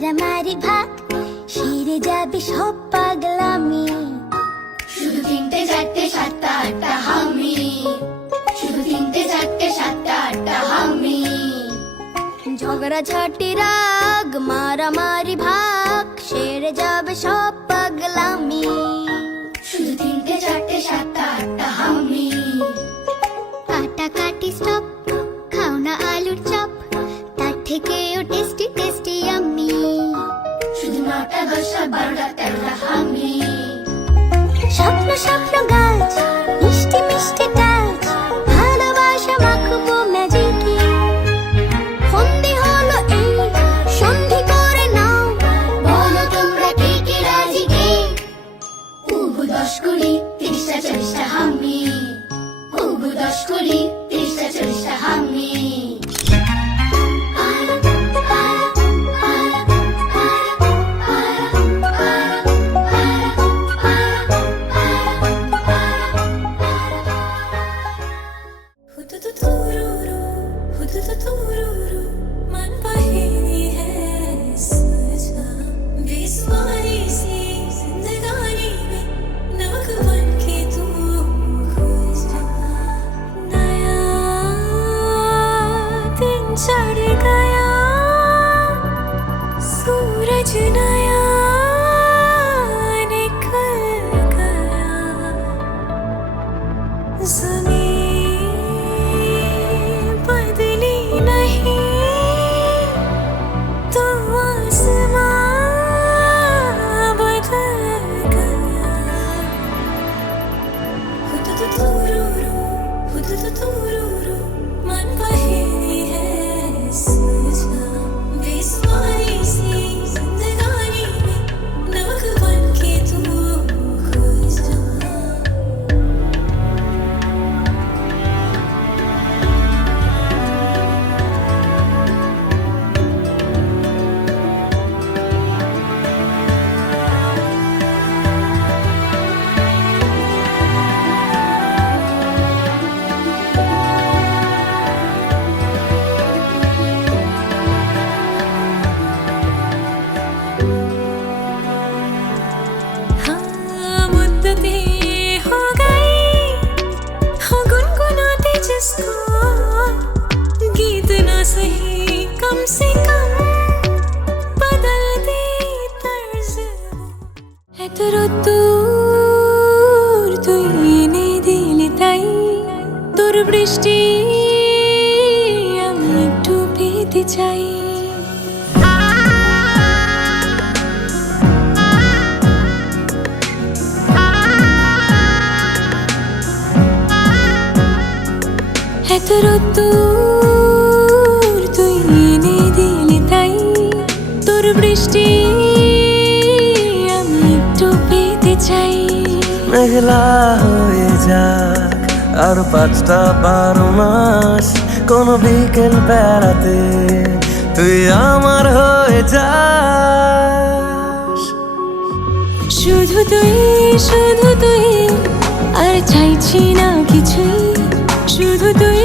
মারামারি ভাগ সেরে যাবে সব পাগলামি। শুধু তিনটে চারটে সাতটা আটটা হামি, শুধু তিনটে চারটে সাতটা আটটা হামি। ঝগড়া ঝাঁটি রাগ মারামারি ভাগ সেরে যাবে সব পাগলামি। শুধু তিনটে চারটে সাতটা আটটা হামি। কাটাকাটি স্টপ, খাও না আলুর চপ, তার থেকেও টেস্টি টেস্টি আমি। শুধু 9টা 10টা 12টা 13টা হামি। স্বপ্ন স্বপ্ন গাছ মিষ্টি মিষ্টি টাচ, ভালোবাসা মাখবো ম্যাজিকে। ফন্দি হলো এই সন্ধি করে নাও, বলো তোমরা কে কে রাজি কে? উবু 10 20 30টা 40টা হামি। উবু 10 20 30টা 40টা হামি। मन पहेली है सजा, बेसुमारी सी जिंदगानी में नमक बन के तू खो जा। नया दिन चढ़ गया, सूरज नया निकल गया, ज़मीन बदली नहीं तो आसमां बदल गया। हुदुदुदुरुरु, मन पहेली है सजा, बेसुमारी सी जिंदगानी में नमक बन के तू खो जा। हाँ, मुद्दतें हो गई, हाँ गुनगुनाते जिसको, गीत ना सही कम से कम बदल दे तर्ज वो। এতরুদ্দূর তুই এনে দিলি তাই, তোর বৃষ্টি আমি একটু পেতে চাই। এতরুদ্দূর তুই এনে দিলি তাই, তোর বৃষ্টি আমি একটু পেতে চাই। মেঘলা হয়ে যাক আর 5টা 12 মাস, কোনো বিকেল বেড়াতে তুই আমার হয়ে যাস। শুধু তুই আর চাইছি না কিছুই, শুধু তুই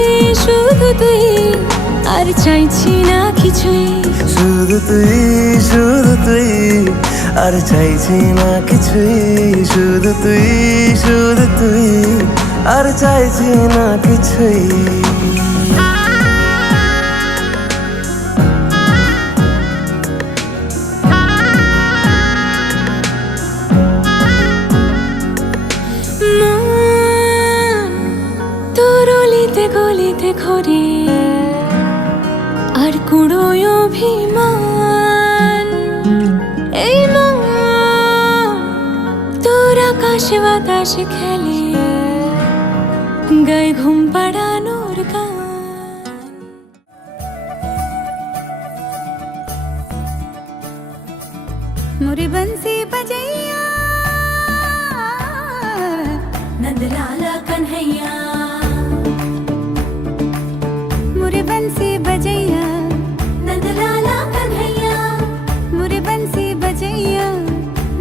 আর চাইছি না কিছুই। শুধু তুই আর চাইছি না কিছুই, শুধু তুই আর চাইছি না কিছুই। মন তোর অলিতে গলিতে ঘোরে আর কুড়োয় অভিমান, এই মন তোর আকাশে বাতাসে খেলে, গায়ে ঘুম পাড়ানোর গান। मोरी बंसी बजैया नंदलाला कन्हैया, मोरे बंसी बजैया, नंदलाला कन्हैया, मोरे बंसी बजैया,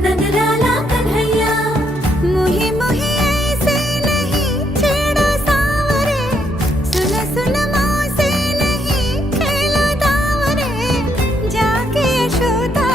नंदलाला कन्हैया। मुही मुही ऐसे नहीं छेड़ो सावरे, सुन सुन मौसे नहीं खेलो दावरे, जाके यशोदा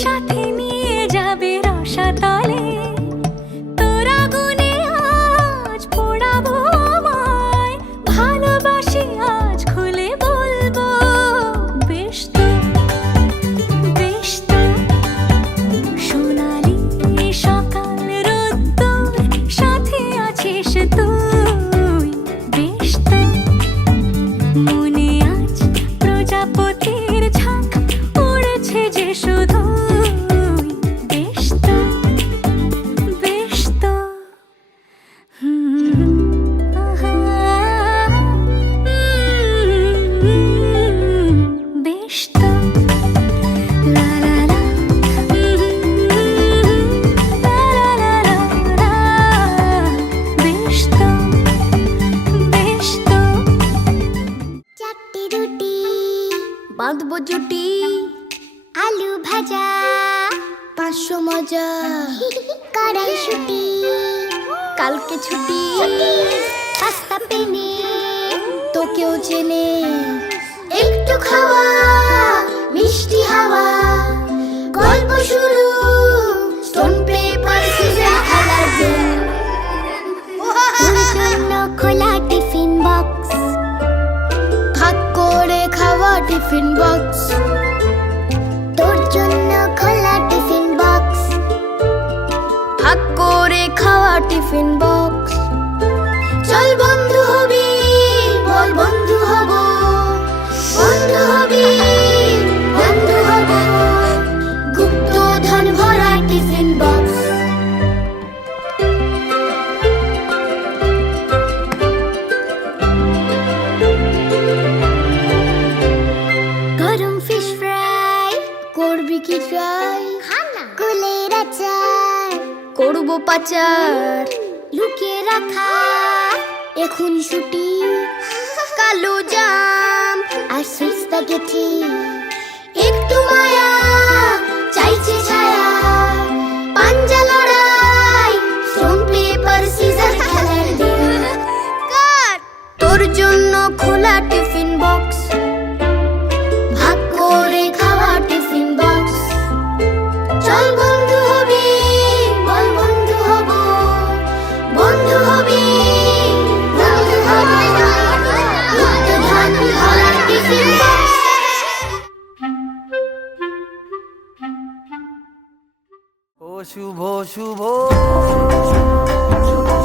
সাথে নিয়ে যাবে রসাতলে তোরা গুনে আজ পড়াবো আমায় ভালোবাসি আজ খুলে বলবো বেশ তো সোনালি সকাল রোদ্দুর সাথে আছিস তুই বেশ তো মনে আজ প্রজাপতির ঝাঁক উড়েছে যে শুধু বেশ তো আহা, বেশ তো লা লা লা লা লা লা লা বেশ তো চারটি রুটি বাঁধবো জুটি আলু ভাজা 500 মজা কড়াইশুঁটি কালকে ছুটি পাস্তা পেনে তোকেও চেনে একটু খাওয়া মিষ্টি হাওয়া গল্প শুরু স্টোন পেপার সিজার খেলার দিন তোর জন্য খোলা টিফিন বক্স ভাগ করে খাওয়া টিফিন বক্স তোর জন্য খোলা টিফিন বক্স ভাগ করে খাওয়া টিফিন বক্স চল বন্ধু হবি বল বন্ধু হব বন্ধু হবি বন্ধু হব গুপ্ত ধন ভরা টিফিন বক্স গরম ফিশ ফ্রাই করবি কি ট্রাই কুলের আচার করবো পাচার লুকিয়ে রাখা এখন ছুটি কালো জাম আর সুইট স্প্যাগেটি একটু মায়া চাইছে ছায়া পাঞ্জা লড়াই স্টোন পেপার সিজার খেলার দিন তোর জন্য খোলা টিফিন বক্স ভাগ করে খাওয়া টিফিন বক্স চল বন্ধু হবি বল বন্ধু হব বন্ধু হবি বন্ধু হবি গুপ্ত ধন ভরা টিফিন বক্স ও শুভ শুভ ও শুভ শুভ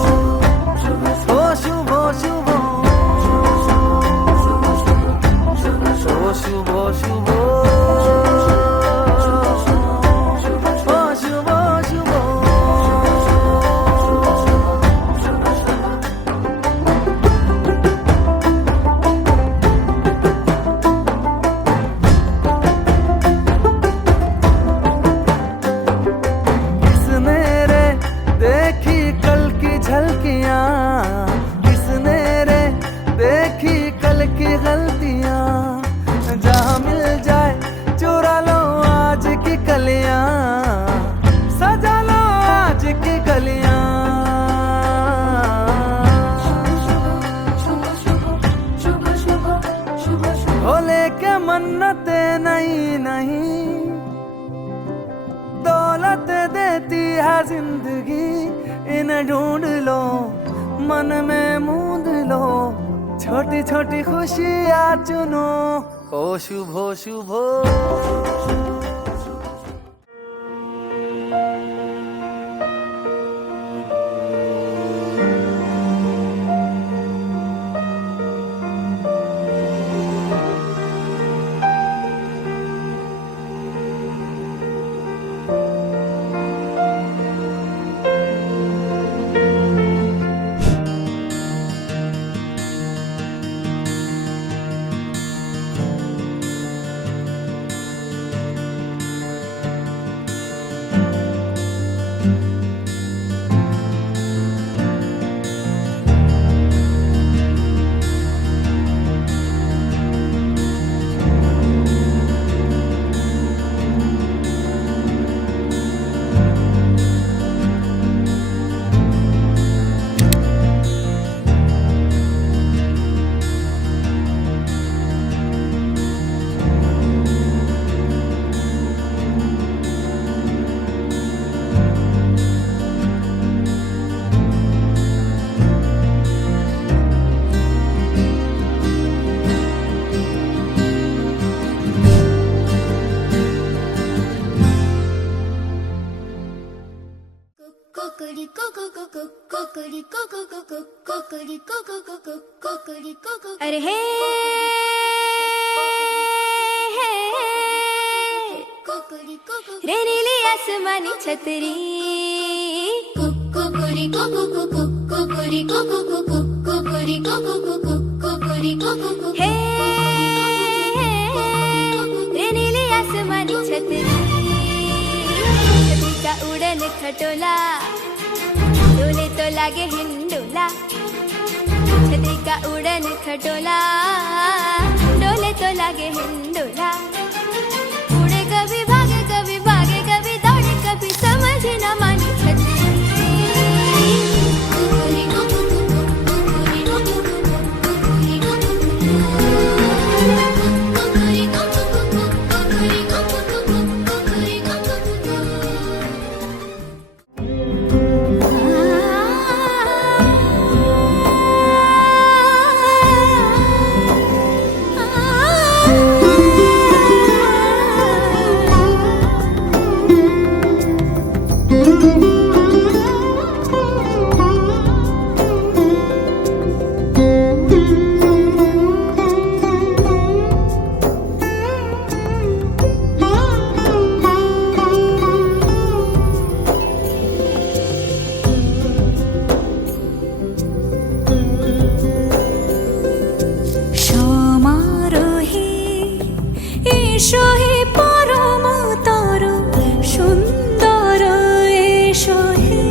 ও শুভ শুভ ও শুভ শুভ किसने रे देखी कल की झलकियां किसने रे देखी कल की गलतियां जहां मिल जाए चुरा लो आज की कलियां सजा लो आज की गलियां भोले के मन्नते नहीं नहीं दौलत देती है जिंदगी इन्हें ढूंढ लो मन में मूंद लो छोटी छोटी खुशियाँ चुनो ओ शुभ शुभ अरे हे रे नीली आसमानी छतरी हे रे नीली आसमानी छतरी छतरी का उड़न खटोला डोले तो लागे हिंडोला छतरी का उड़न खटोला डोले तो लागे हिंडोला उड़े कभी भागे कभी दौड़े कभी समझ न मानी छतरी এসো হে পরম তর সুন্দর এসো হে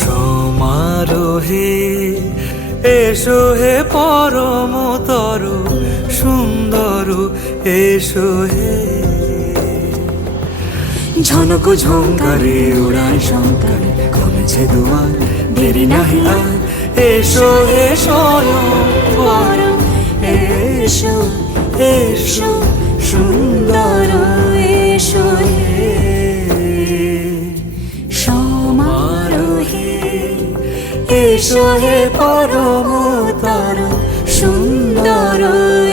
সমারোহে এসো হে পরম তর সুন্দর এসো হে ঝনক ঝঙ্কারে উড়ায় শঙ্কারে খুলেছে দুয়ার দেরি নাহি আর এসো হে স্বয়ং পরম এসো এসো সুন্দর এসো হে সমারোহে এসো হে পরম তর সুন্দর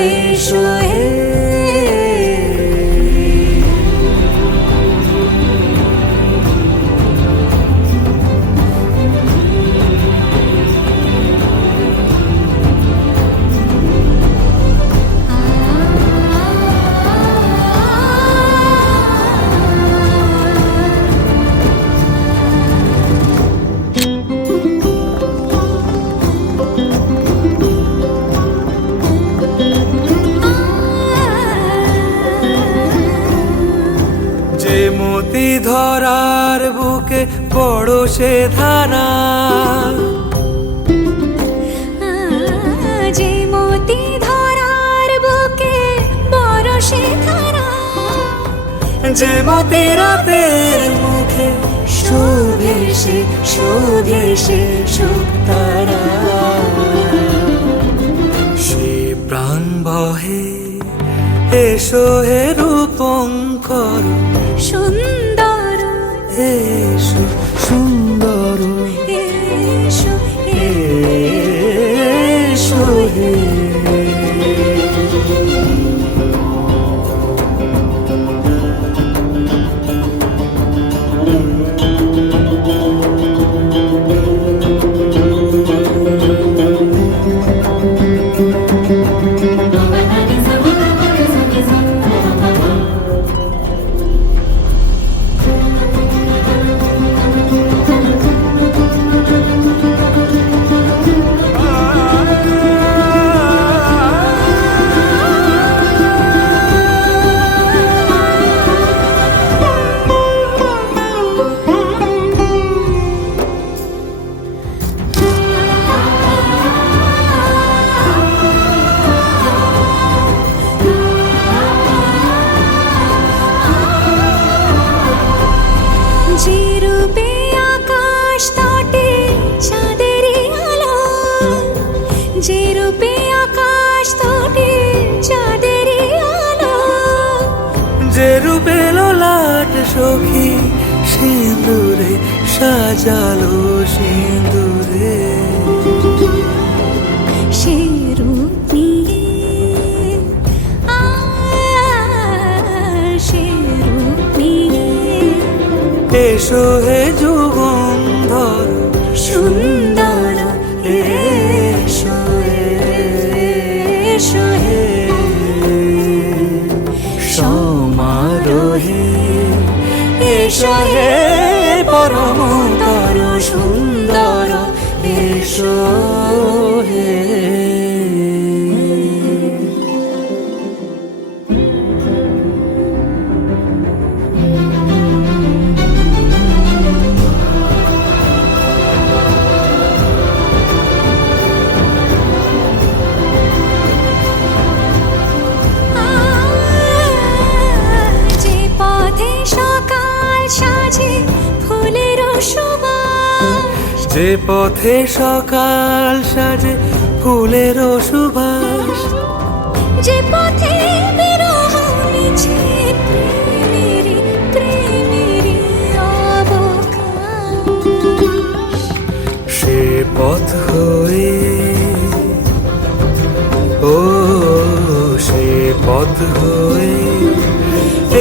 এসো হে মতি ধরার বুকে বড় সে ধারা যে মতি ধরার বুকে বড় সে ধারা যে মতি রাতের মুখে শোভে সে সুতারা সে প্রাণ বহে এসো হে রূপঙ্কর সুন্দর এসো সুন্দর এসো এসো হে যে রূপে আকাশ তটে চাঁদেরই আলো যে রূপে ললাট সখী সিঁদুরে সাজালো সিঁদুরে সে রূপ নিয়ে সে রূপ নিয়ে এসো হে যুগন্ধর সুন্দর এসো এসো হে সমারোহে এসো হে পরমতর সুন্দর এসো হে যে পথে সকাল সাজে ফুলের সুবাস, যে পথে সকাল সাজে ফুলের সুবাস, যে পথে বিরহ মিছে প্রেমেরই প্রেমেরই অবকাশ, সে পথ হয়ে ও সে পথ হয়ে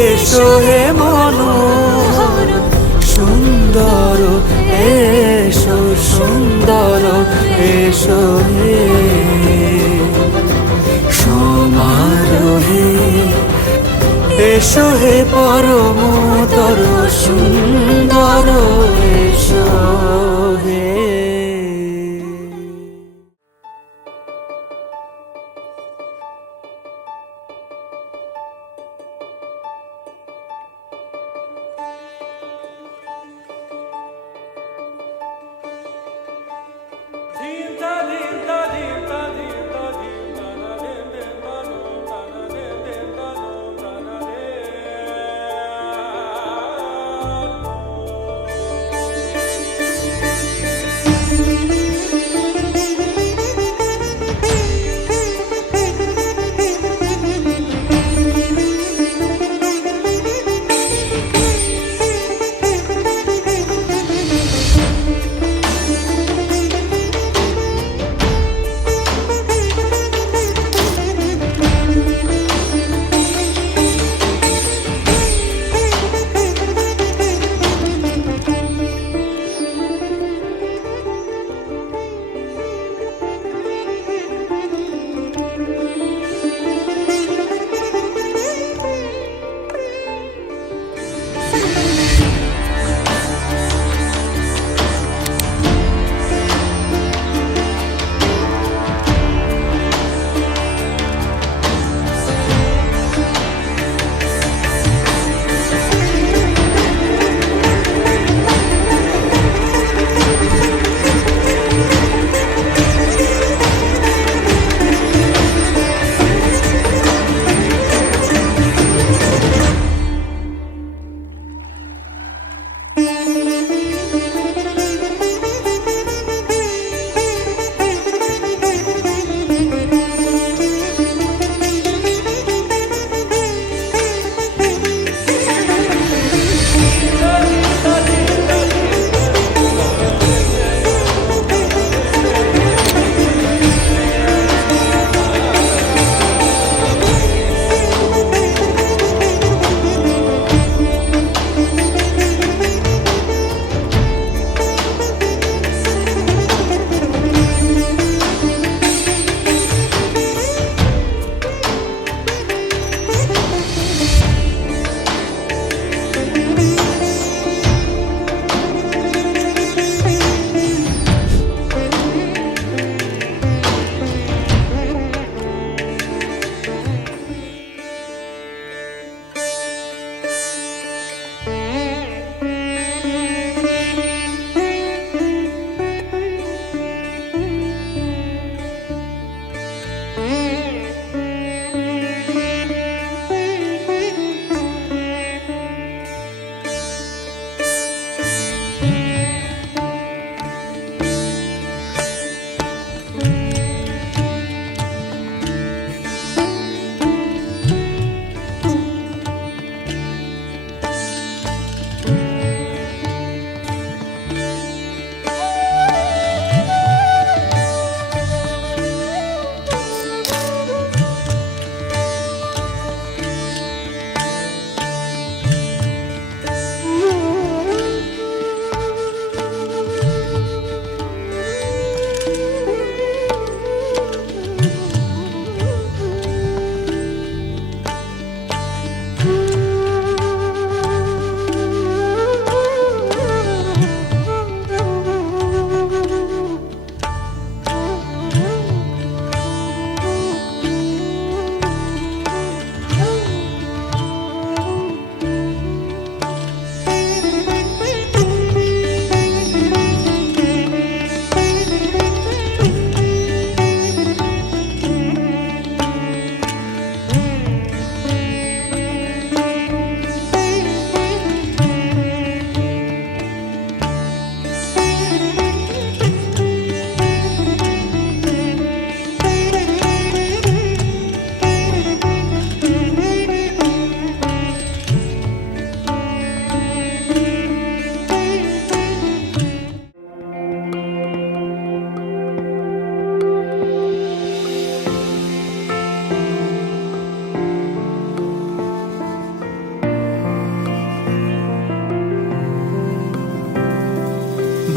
এসো হে মনোহর সুন্দর এসো সুন্দর এসো হে সমারোহে এসো হে পরমতর সুন্দর এসো হে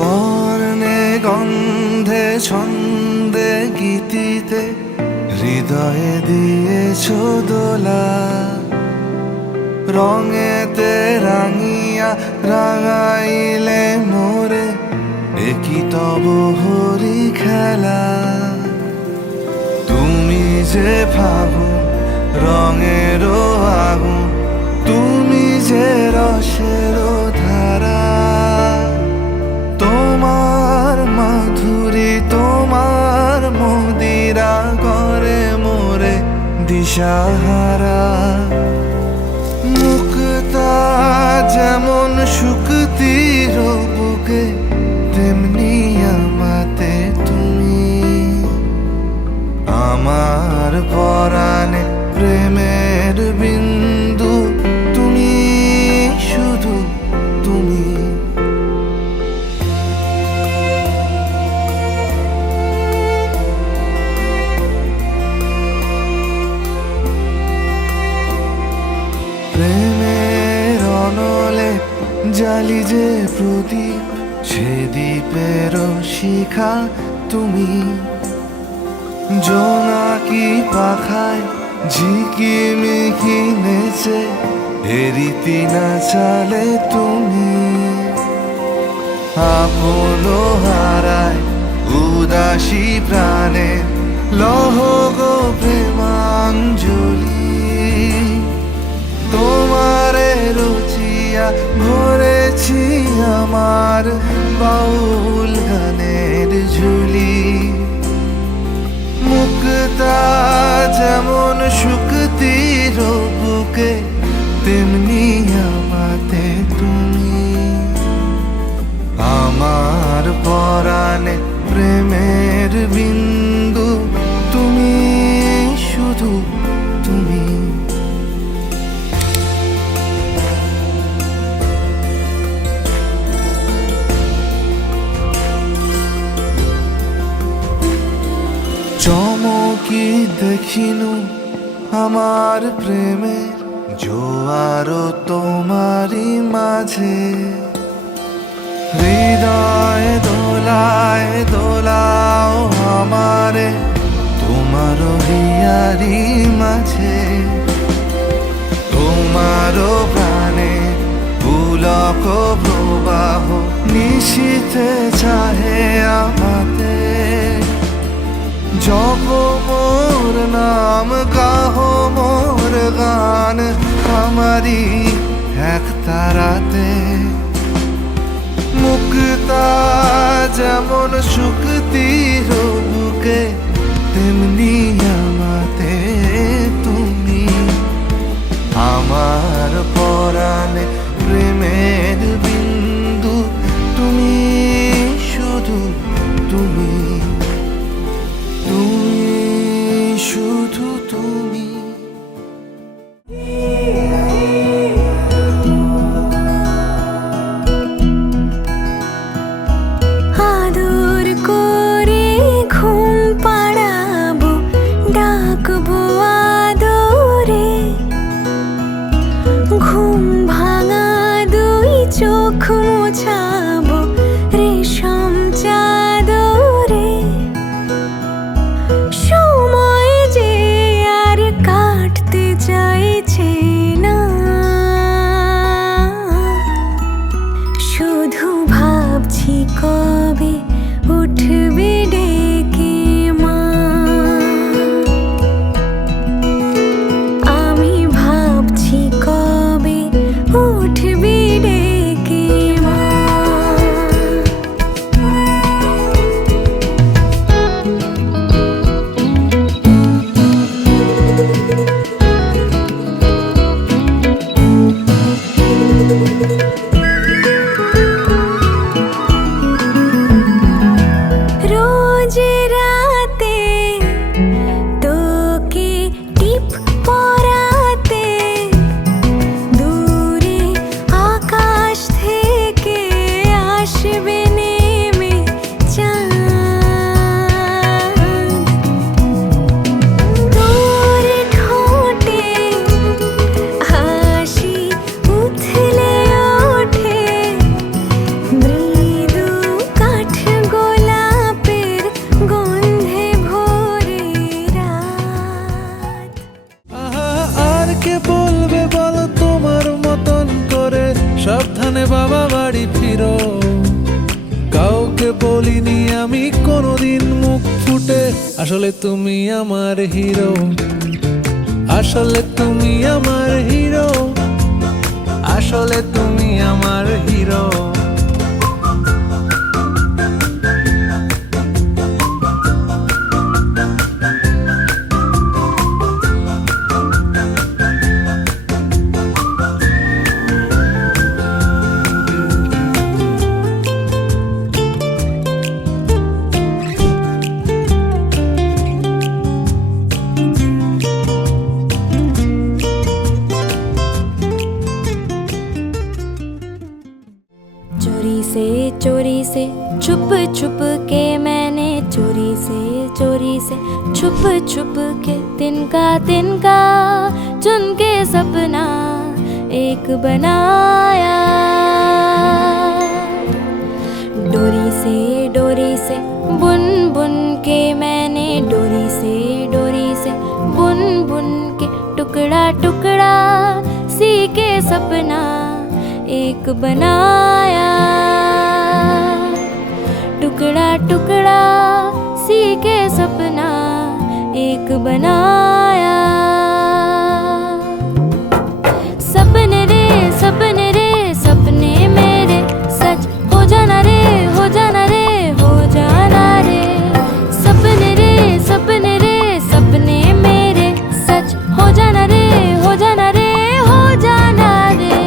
বর্ণে গন্ধে ছন্দে গীতিতে হৃদয়ে দিয়েছ দোলা, রঙেতে রাঙিয়া রাঙাইলে মোরে একই তব হরি খেলা। তুমি যে ফাগুন রঙেরও আগুন, তুমি যে রসেরও ধারা, তোমার মাধুরী তোমার মদিরা করে মোরে দিশাহারা। মুক্তা যেমন শুকতির বুকে, তেমনি আমাতে তুমি। আমার পরাণে প্রেমের বিন্দু, তুমি শুধু তুমি। প্রেমের অনলে জালি যে প্রদীপ, সে দ্বীপের শিখা তুমি। জোনাকি পাখায় ঝিকিমিকি নেচে এরিতি না চালে তুমি। আপন হারায় উদাসী প্রাণে লহ গো প্রেমাঞ্জলি। তোমারে রুচিয়া ভরেছি আমার বাউল গানের ঝুলি। মুক্তা যেমন শুকতির বুকে, তেমনি আমাতে তুমি। আমার পরাণে প্রেমের বিন্দু, তুমি শুধু তুমি। চমকি দেখিনু আমার প্রেমের জোয়ার তোমারই মাঝে। হৃদয় দোলায় দোলাও আমারে তোমার হিয়ারি মাঝে। তোমার প্রাণে পুলক প্রবাহ নিশীথে চাহে আমাতে। জপ মোর নাম গাহো মোর গান, আমারি এক তারাতে। মুক্তা যেমন শুকতির বুকে, তেমনি আমাতে তুমি। আমার পরাণে প্রেমের বিন্দু, তুমি শুধু তুমি। তুমি শুধু তুমি। আদর করে ঘুম পাড়াবো, ডাকবো আদরে। ঘুম ভাঙা দুই চোখ মোছাবো রেশম চাদরে। সময় যে আর কাটতে চাইছে না, শুধু ভাবছি কবে উঠবে ডেকে মা। আমি ভাবছি কবে উঠবে ডেকে মা। রোজ রাতে তোকে টিপ পরাতে, দূরে আকাশ থেকে আসবে নেমে চাঁদ। তোর ঠোঁটে হাসি উথলে ওঠে, সাবধানে বাবা বাড়ি ফিরো। কাউকে বলিনি আমি কোনোদিন মুখ ফুটে, আসলে তুমি আমার হিরো, আসলে তুমি আমার হিরো, আসলে তুমি আমার হিরো। चोरी से छुप छुप के मैंने चोरी से छुप छुप के तिनका चुन के सपना एक बनाया। डोरी से बुन बुन के मैंने डोरी से बुन बुन के टुकड़ा टुकड़ा सी के सपना एक बनाया। टुकड़ा टुकड़ा सी के सपना एक बनाया। सपने रे सपने मेरे सच हो जाना रे हो जाना रे हो जाना रे। सपने रे सपने मेरे सच हो जाना रे हो जाना रे हो जाना रे।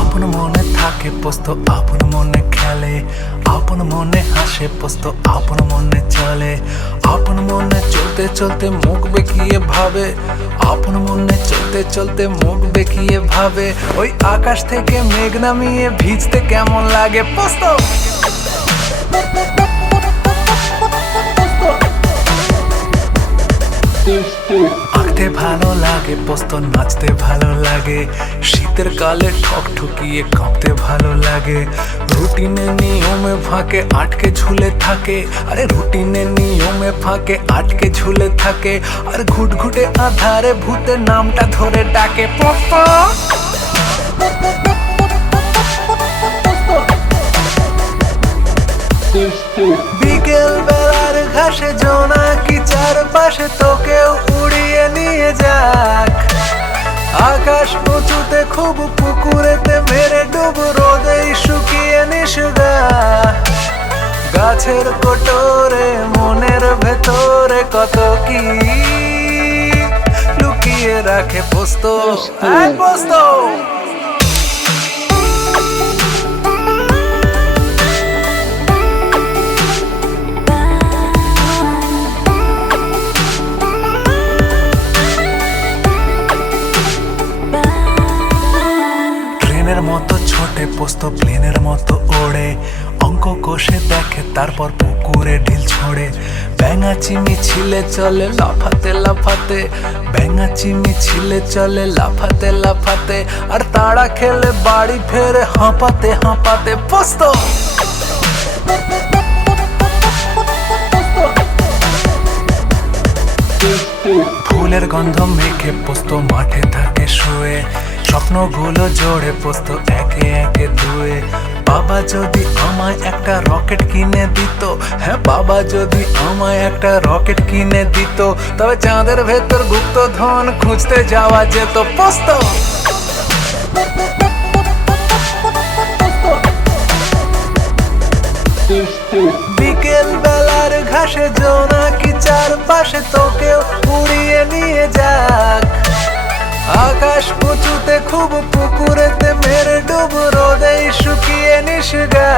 আপন মনে থাকে পোস্ত আপন মনে খেলে, আপন মনে হাসে পোস্ত আপন মনে চলে। আপন মনে চলতে চলতে মুখ বেঁকিয়ে ভাবে, আপন মনে চলতে চলতে মুখ বেঁকিয়ে ভাবে। ওই আকাশ থেকে মেঘ নামিয়ে ভিজতে কেমন লাগে পোস্ত। আঁকতে ভালো লাগে পোস্ত, নাচতে ভালো লাগে, শীতের কালে ঠক ঠকিয়ে কাঁপতে ভালো লাগে। রুটিনে নিয়মে ফাঁকে আটকে ঝুলে থাকে, আরে রুটিনে নিয়মে ফাঁকে আটকে ঝুলে থাকে। আর ঘুটঘুটে আধারে ভূতের নামটা ধরে ডাকে পোস্ত। বিকেল বেলার ঘাসে জোনাকি চারপাশে তোকেও উড়িয়ে নিয়ে যাক। আকাশ উঁচুতে খুব পুকুরেতে মেরে ডুব রোদেই শুকিয়ে নিশগা। গাছের কোটরে মনের ভেতরে কত কি লুকিয়ে রাখে পোস্ত। পোস্ত মতো ছোটে পোস্ত প্লেনের মতো ওড়ে, অঙ্ক কষে দেখে তারপর পুকুরে ঢিল ছোড়ে। ব্যাঙা চিমি ছিলে চলে লাফাতে লাফাতে, ব্যাঙা চিমি ছিলে চলে লাফাতে লাফাতে। আর তাড়া খেলে বাড়ি ফেরে হাঁপাতে হাঁপাতে পোস্ত। ফুলের গন্ধ মেখে পোস্ত মাঠে থাকে শুয়ে, স্বপ্নগুলো জোড়ে পোস্ত একে একে ধুয়ে। বাবা যদি আমায় একটা রকেট কিনে দিত, হ্যাঁ বাবা যদি আমায় একটা রকেট কিনে দিত, তবে চাঁদের ভেতর গুপ্ত ধন খুঁজতে যাওয়া যেত পোস্ত। বিকেল বেলার ঘাসে জোনাকি চারপাশে তোকেও উড়িয়ে নিয়ে যাক। আকাশ উঁচুতে খুব পুকুরেতে মেরে ডুব রোদেই শুকিয়ে নিশগা।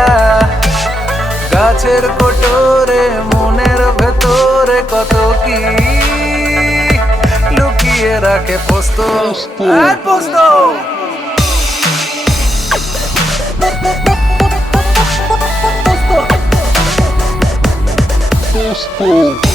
গাছের কোটরে মনের ভেতরে কত কি লুকিয়ে রাখে পোস্ত। পোস্ত পোস্ত Boom.